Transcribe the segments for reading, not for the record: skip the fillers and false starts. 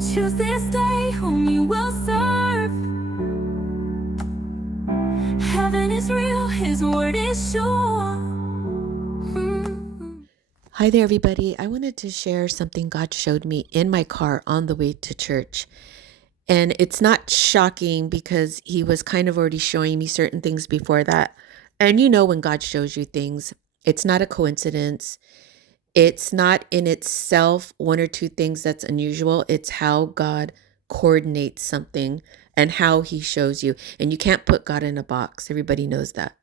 Choose this day whom you will serve. Heaven is real, his word is sure. Hi there, everybody. I wanted to share something God showed me in my car on the way to church. And it's not shocking because he was kind of already showing me certain things before that. And you know, when God shows you things, it's not a coincidence. It's not in itself one or two things that's unusual. It's how God coordinates something and how he shows you. And you can't put God in a box. Everybody knows that.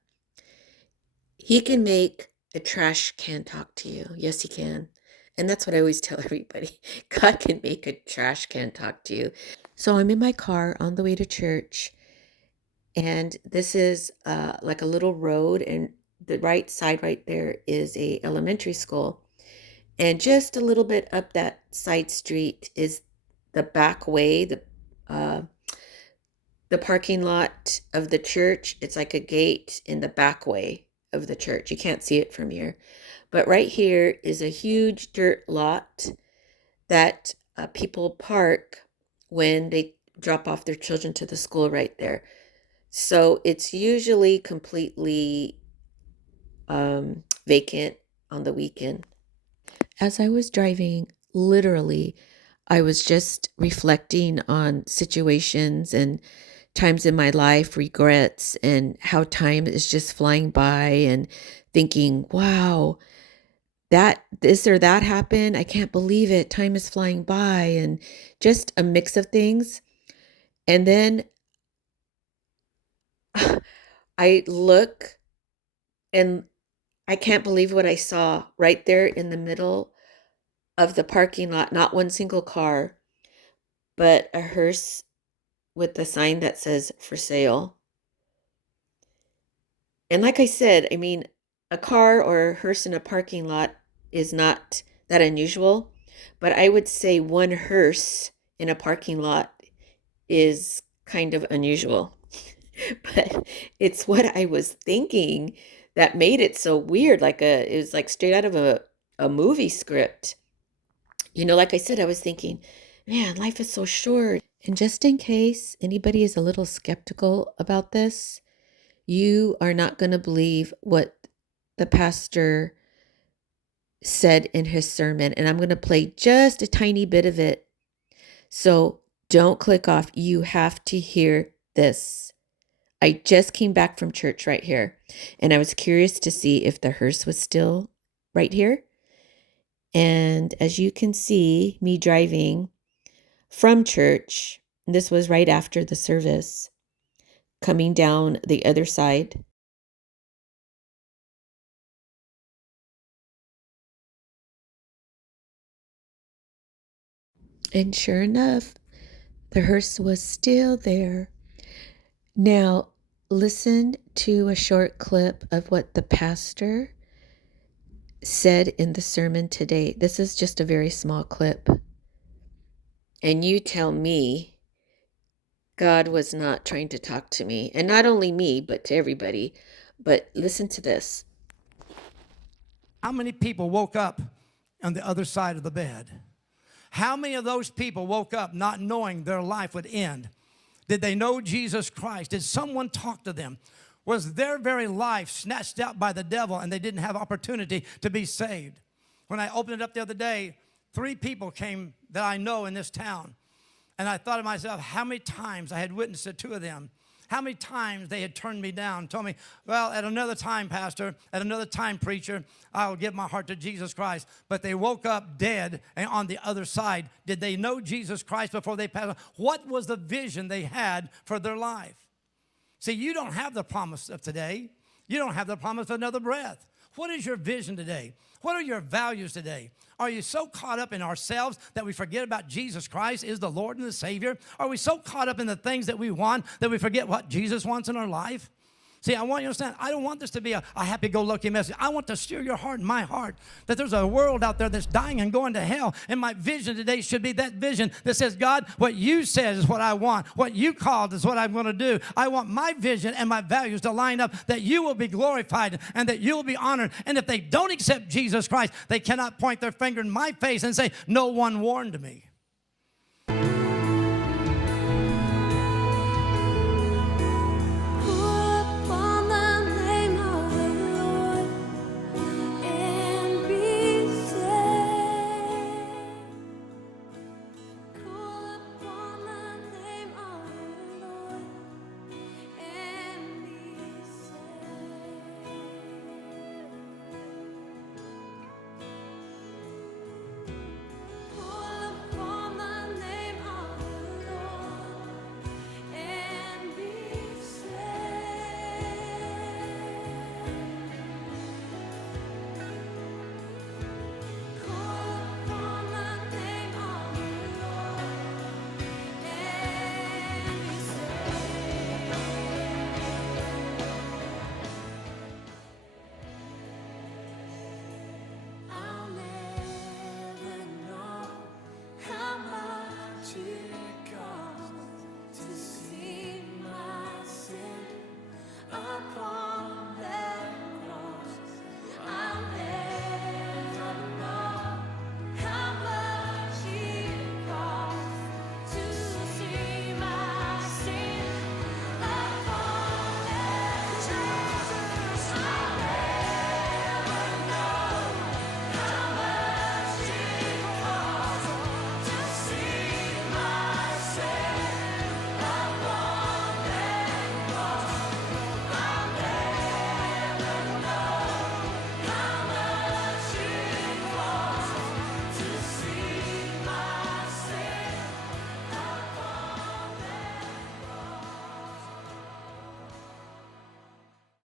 He can make a trash can talk to you. Yes, he can. And that's what I always tell everybody. God can make a trash can talk to you. So I'm in my car on the way to church, and this is like a little road, and the right side right there is a elementary school. And just a little bit up that side street is the back way, uh, the parking lot of the church. It's like a gate in the back way of the church. You can't see it from here. But right here is a huge dirt lot that people park when they drop off their children to the school right there. So it's usually completely vacant on the weekend. As I was driving, literally, I was just reflecting on situations and times in my life, regrets, and how time is just flying by, and thinking, wow, that this or that happened. I can't believe it. Time is flying by, and just a mix of things. And then I look and I can't believe what I saw right there in the middle of the parking lot. Not one single car, but a hearse with a sign that says for sale. And like I said, I mean, a car or a hearse in a parking lot is not that unusual, but I would say one hearse in a parking lot is kind of unusual. But it's what I was thinking that made it so weird. It was like straight out of a movie script. You know, like I said, I was thinking, man, life is so short. And just in case anybody is a little skeptical about this, you are not going to believe what the pastor said in his sermon. And I'm going to play just a tiny bit of it. So don't click off. You have to hear this. I just came back from church right here, and I was curious to see if the hearse was still right here. And as you can see, me driving from church, this was right after the service, coming down the other side. And sure enough, the hearse was still there. Now, listen to a short clip of what the pastor said in the sermon today. This is just a very small clip. And you tell me God was not trying to talk to me. And not only me, but to everybody. But listen to this. How many people woke up on the other side of the bed? How many of those people woke up not knowing their life would end? Did they know Jesus Christ? Did someone talk to them? Was their very life snatched out by the devil and they didn't have opportunity to be saved? When I opened it up the other day, 3 people came that I know in this town. And I thought to myself, how many times I had witnessed to 2 of them. How many times they had turned me down, told me, well, at another time, pastor, at another time, preacher, I will give my heart to Jesus Christ. But they woke up dead and on the other side. Did they know Jesus Christ before they passed on? What was the vision they had for their life? See, you don't have the promise of today. You don't have the promise of another breath. What is your vision today? What are your values today? Are you so caught up in ourselves that we forget about Jesus Christ is the Lord and the Savior? Are we so caught up in the things that we want that we forget what Jesus wants in our life? See, I want you to understand, I don't want this to be a happy-go-lucky message. I want to steer your heart and my heart that there's a world out there that's dying and going to hell. And my vision today should be that vision that says, God, what you said is what I want. What you called is what I'm going to do. I want my vision and my values to line up, that you will be glorified and that you will be honored. And if they don't accept Jesus Christ, they cannot point their finger in my face and say, no one warned me.